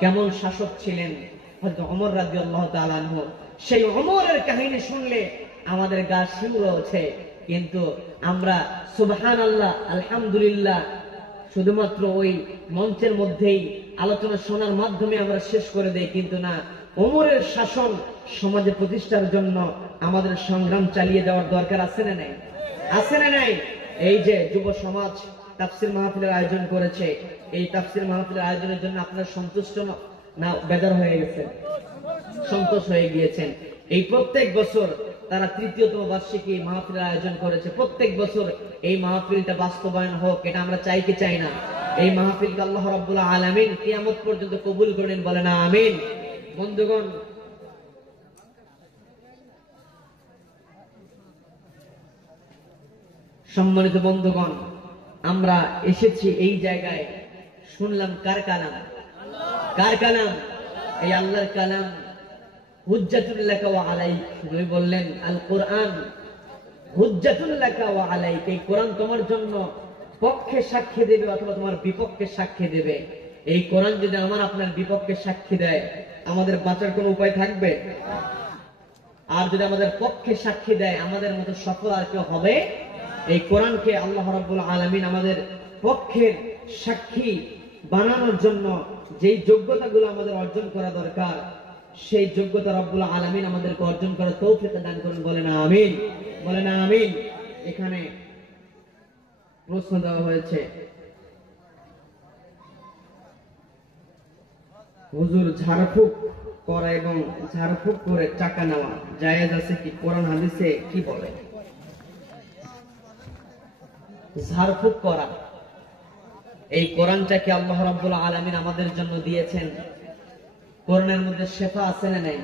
কেমন শাসক ছিলেন হযরত ওমর রাদিয়াল্লাহু তাআলা আনহু। সেই ওমরের কাহিনী শুনলে আমাদের গা শিউরে ওঠে, কিন্তু আমরা সুবহানাল্লাহ আলহামদুলিল্লাহ শুধুমাত্র ওই মঞ্চের মধ্যেই আলোচনা শোনার মাধ্যমে আমরা শেষ করে দেই। কিন্তু না, ওমরের শাসন সমাজে প্রতিষ্ঠার জন্য আমাদের সংগ্রাম চালিয়ে যাওয়ার দরকার আছে না নাই? আছে না নাই? এই যে যুব সমাজ তাফসীর মাহফিলের আয়োজন করেছে, এই তাফসীর মাহফিলের আয়োজনের জন্য আপনারা সন্তুষ্ট না বেজার হয়ে গেছেন? সন্তোষ হয়ে গিয়েছেন। এই প্রত্যেক বছর তারা তৃতীয়তম বার্ষিকী মাহফিলের আয়োজন করেছে। প্রত্যেক বছর এই মাহফিলটা বাস্তবায়ন হোক, এটা আমরা চাই কি চাই না? এই মাহফিলকে আল্লাহ রাব্বুল আলামিন কিয়ামত পর্যন্ত কবুল করেন, বলেন আমিন। বন্ধুগণ, সম্মানিত বন্ধুগণ, আমরা এসেছি এই জায়গায়, শুনলাম কার কালাম? কার কালাম? এই আল্লাহর কালাম। হুজ্জাতুল লাকা ওয়া আলাইক, নবী বললেন আল কোরআন হুজ্জাতুল লাকা ওয়া আলাইক, এই কোরআন তোমার জন্য পক্ষে সাক্ষী দেবে অথবা তোমার বিপক্ষে সাক্ষী দেবে। এই কোরআন যদি আমার আপনার বিপক্ষে সাক্ষী দেয়, আমাদের বাঁচার কোনো উপায় থাকবে? আর যদি আমাদের পক্ষে সাক্ষী দেয়, আমাদের মতো সফল আর কেউ হবে? এই কোরআনকে আল্লাহ রাব্বুল আলামিন আমাদের পক্ষের সাক্ষী বানানোর জন্য যেই যোগ্যতাগুলো আমাদের অর্জন করা দরকার, সেই যোগ্যতা রব্বুল আলামিন আমাদেরকে অর্জন করার তৌফিক দান করুন, বলেন আমিন। বলেন আমিন। এখানে প্রশ্ন দেওয়া হয়েছে, হুজুর ঝাড়ফুঁক করা এবং ঝাড়ফুঁক করে টাকা নেওয়া জায়েজ আছে কি? কোরআন হাদিসে কি বলে? ঝাড়ফুঁক করা, এই কোরআনটাকে আল্লাহ রাব্বুল আলামিন আমাদের জন্য দিয়েছেন। কোরআনের মধ্যে শেফা আছে না নাই?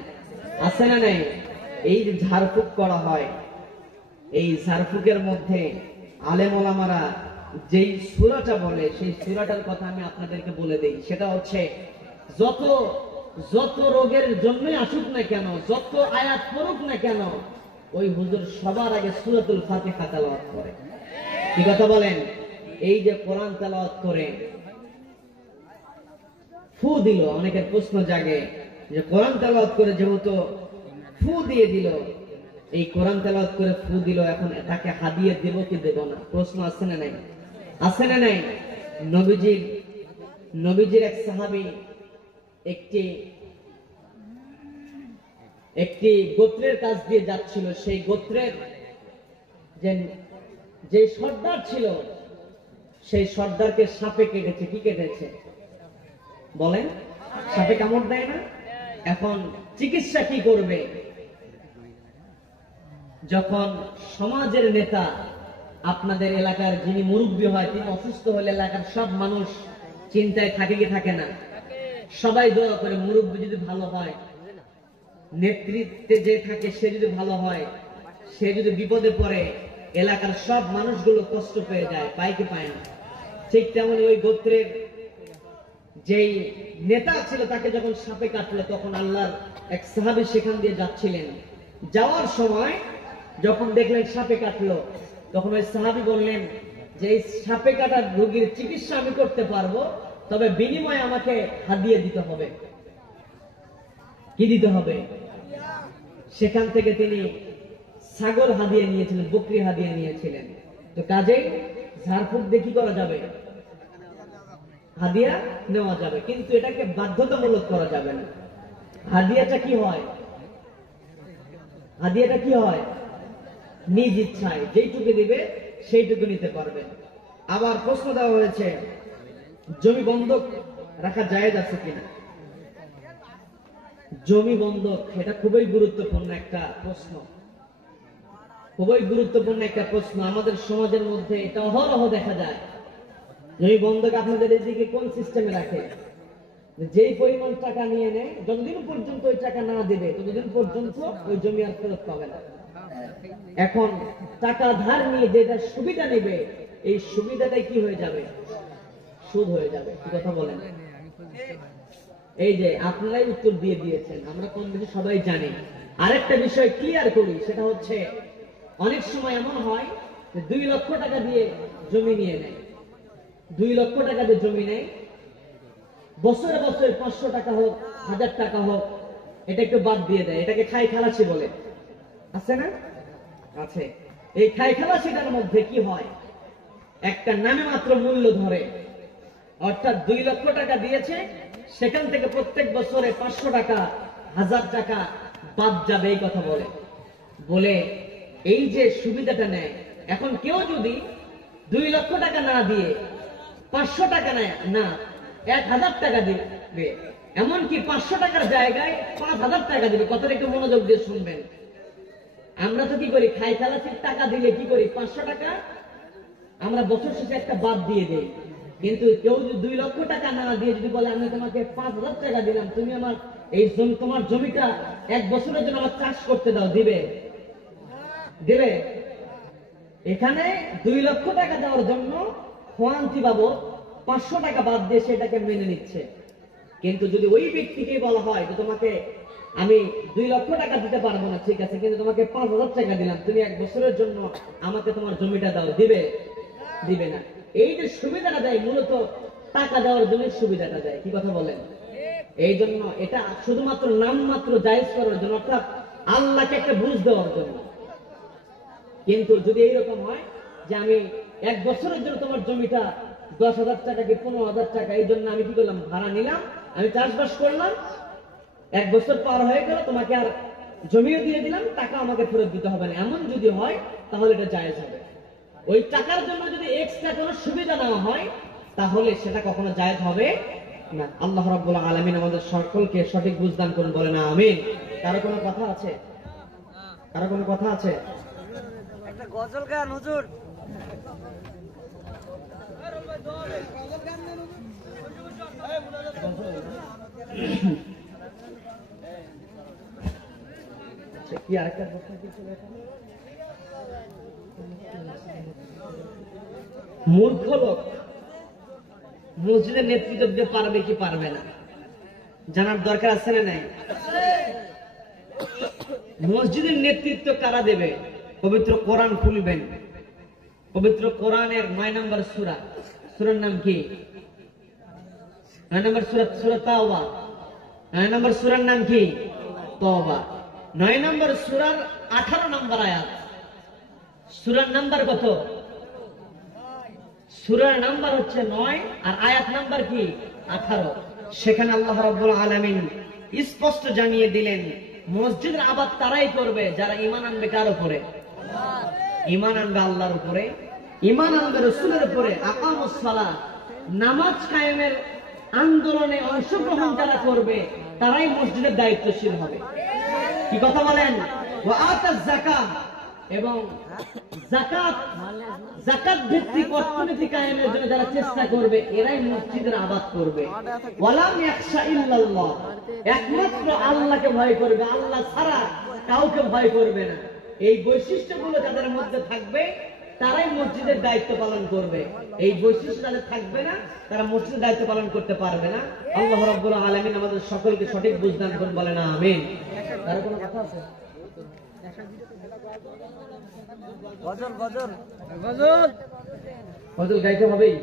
আছে না নাই? এই যে ঝাড়ফুঁক করা হয়, এই ঝাড়ফুঁকের মধ্যে আলেম ওলামারা যেই সূরাটা বলে, সেই সূরাটার কথা আমি আপনাদেরকে বলে দেই। সেটা হচ্ছে, যত রোগের জন্যই আসুক না কেন, যত আয়াত পড়ুক না কেন, ওই হুজুর সবার আগে সূরাতুল ফাতিহা তেলাওয়াত করে। কি কথা বলেন? এই যে কোরআন তেলাওয়াত করে ফু দিল, অনেকের প্রশ্ন জাগে যে কোরআন তেলাওয়াত করে যেহেতু ফু দিয়ে দিল, এই কোরআন তেলাওয়াত করে ফু দিল, এখন তাকে হাদিয়া দেব কি দেব না? প্রশ্ন আছে না নাই? আছে না নাই? নবীজির এক সাহাবী একটি গোত্রের কাছ দিয়ে যাচ্ছিল। সেই গোত্রের যে সর্দার ছিল, সেই সর্দারকে সাপে কেটেছে। কি কেটেছে বলেন? সাপে কামড় দেয় না? এখন চিকিৎসা কি করবে? যখন সমাজের নেতা, আপনাদের এলাকার যিনি মুরব্বী হয়, তিনি অসুস্থ হলে এলাকার সব মানুষ চিন্তায় থাকে কি থাকে না? সবাই দোয়া করে, মুরব্বী যদি ভালো হয়, নেতৃত্বে যে থাকে সে যদি ভালো হয়, সে যদি বিপদে পড়ে, এলাকার সব মানুষগুলো কষ্ট পেয়ে যায়, পায় কি পায় না? ঠিক তেমনি ওই গোত্রের যেই নেতা ছিল, তাকে যখন সাপে কাটলো, তখন আল্লাহর এক সাহাবী সেখান দিয়ে যাচ্ছিলেন। যাওয়ার সময় যখন দেখলেন সাপে কাটলো, তখন ওই সাহাবী বললেন যে এই সাপে কাটার রোগীর চিকিৎসা আমি করতে পারবো, তবে বিনিময়ে আমাকে হাদিয়া দিতে হবে। কি দিতে হবে? সেখান থেকে তিনি ছাগল হাদিয়া নিয়েছিলেন, বকরি হাদিয়া নিয়েছিলেন। তো কাজেই ঝাড়ফুঁক দিয়ে কি করা যাবে? হাদিয়া নেওয়া যাবে, কিন্তু এটাকে বাধ্যতামূলক করা যাবে না। হাদিয়াটা কি হয়? হাদিয়াটা কি হয়? নিজ ইচ্ছায় যেইটুকু দিবে সেইটুকু নিতে পারবেন। আবার প্রশ্ন দেওয়া হয়েছে, জমি বন্ধক রাখা জায়েজ আছে কিনা? জমি বন্ধক, এটা খুবই গুরুত্বপূর্ণ একটা প্রশ্ন। খুবই গুরুত্বপূর্ণ একটা প্রশ্ন। আমাদের সমাজের মধ্যে এটা অহরহ দেখা যায়। জমি বন্ধক আপনাদের এদিকে কোন সিস্টেমে রাখে? যেই পরিমাণ টাকা নিয়ে নেয়, যতদিন পর্যন্ত ওই টাকা না দেবে ততদিন পর্যন্ত ওই জমি আর ফেরত পাবে না। এখন টাকা ধার নিয়ে যেটা সুবিধা নেবে, এই সুবিধাটাই কি হয়ে যাবে? সুদ হয়ে যাবে। কি কথা বলেন? এই যে আপনারাই উত্তর দিয়ে দিয়েছেন, আমরা কম বেশি সবাই জানি। আরেকটা বিষয় ক্লিয়ার করি, সেটা হচ্ছে অনেক সময় এমন হয় যে 2 লক্ষ টাকা দিয়ে জমি নিয়ে নেয়, 2 লক্ষ টাকা দিয়ে জমি নেয়, বছরে বছরে 500 টাকা হোক 1000 টাকা হোক এটা একটু বাদ দিয়ে দেয়, এটাকে খাই খালাসি বলে, আছে না? আছে। এই খাই খালাসিটার মধ্যে কি হয়, একটা নামে মাত্র মূল্য ধরে, অর্থাৎ 2 লক্ষ টাকা দিয়েছে, সেখান থেকে প্রত্যেক বছরে 500 টাকা 1000 টাকা বাদ যাবে, এই কথা বলে। বলে এই যে সুবিধাটা নেয়, এখন কেউ যদি 2 লক্ষ টাকা না দিয়ে 500 টাকা নেয় না, 1000 টাকা দিবে, এমনকি 500 টাকার জায়গায় 5000 টাকা দিবে, কথাটা একটু মনোযোগ দিয়ে শুনবেন। আমরা তো কি করি, খাই খালাসির টাকা দিলে কি করি, 500 টাকা আমরা বছর শেষে একটা বাদ দিয়ে দেই। কিন্তু কেউ যদি 2 লক্ষ টাকা না দিয়ে যদি বলে আমি তোমাকে 5000 টাকা দিলাম, তুমি আমার এই তোমার জমিটা 1 বছরের জন্য আমার চাষ করতে দাও, দিবে? দেবে? এখানে 2 লক্ষ টাকা দেওয়ার জন্য খোয়ান্তি বাবদ 500 টাকা বাদ দিয়ে সেটাকে মেনে নিচ্ছে। কিন্তু যদি ওই ব্যক্তিকে বলা হয় যে তোমাকে আমি 2 লক্ষ টাকা দিতে পারবো না, ঠিক আছে, কিন্তু তোমাকে 5000 টাকা দিলাম, তুমি 1 বছরের জন্য আমাকে তোমার জমিটা দাও, দিবে? দিবে না। এই যে সুবিধাটা দেয়, মূলত টাকা দেওয়ার জন্য সুবিধাটা দেয়, কি কথা বলেন? এই জন্য এটা শুধুমাত্র নামমাত্র জায়েজ করার জন্য, অর্থাৎ আল্লাহকে একটা বুঝ দেওয়ার জন্য। কিন্তু যদি এইরকম হয় যে আমি 1 বছরের জন্য তোমার জমিটা 10,000 টাকা কি 15,000 টাকা, এই জন্য আমি কি করলাম, ভাড়া নিলাম, আমি চাষবাস করলাম, 1 বছর পার হয়ে গেল, তোমাকে আর জমিও দিয়ে দিলাম, টাকা আমাকে ফেরত দিতে হবে না, এমন যদি হয় তাহলে এটা জায়েজ হবে। ওই টাকার জন্য যদি এক্সট্রা কোনো সুবিধা নেওয়া হয় তাহলে সেটা কখনো জায়েজ হবে না। আল্লাহ রাব্বুল আলামিন আমাদের সকলকে সঠিক বুঝদান করুন, বলেন আমিন। কারো কোনো কথা আছে? কারো কোনো কথা আছে? একটা গজল গান হুজুর। কি আরেকটা প্রশ্ন কি ছিল এখানে? মূর্খ লোক মসজিদের নেতৃত্ব দিতে পারবে কি পারবে না জানার দরকার আছে না নাই? মসজিদের নেতৃত্ব কারা দেবে? পবিত্র কোরআন খুলবেন, পবিত্র কোরআনের 9 নম্বর সূরা, সূরার নাম কি? 9 নম্বর সূরা, সূরা তাওবা। 9 নম্বর সূরার নাম কি? তাওবা। 9 নম্বর সূরার 18 নম্বর আয়াত। সূরার নাম্বার কত? সূরার নাম্বার হচ্ছে 9 আর আয়াত নাম্বার কি? 18। সেখানে আল্লাহ রাব্বুল আলামিন স্পষ্ট জানিয়ে দিলেন মসজিদের আবাদ তারাই করবে যারা ঈমান আনবে কার উপরে? ঈমান আনবে আল্লাহর উপরে, ঈমান আনবে রাসূলের উপরে, আকামুস সালাত, নামাজ কায়েমের আন্দোলনে অংশগ্রহণ যারা করবে তারাই মসজিদের দায়িত্বশীল হবে। কি কথা বলেন? ওয়া আতাজ যাকাত, এবং যাকাত ভিত্তিক অর্থনীতি কায়েমের জন্য যারা চেষ্টা করবে এরাই মসজিদের আবাদ করবে। ওয়ালাম ইয়াখশা ইল্লাল্লাহ, একমাত্র আল্লাহকে ভয় করবে, আল্লাহ ছাড়া কাউকে ভয় করবে না। এই বৈশিষ্ট্যগুলো যাদের মধ্যে থাকবে তারাই মসজিদের দায়িত্ব পালন করবে। এই বৈশিষ্ট্য যাদের থাকবে না তারা মসজিদের দায়িত্ব পালন করতে পারবে না। আল্লাহ রাব্বুল আলামিন আমাদের সকলকে সঠিক বুঝদান করুন, বলেন আমিন। তার কোনো কথা আছে? গজল গজল গজল গজল গাইতে হবেই।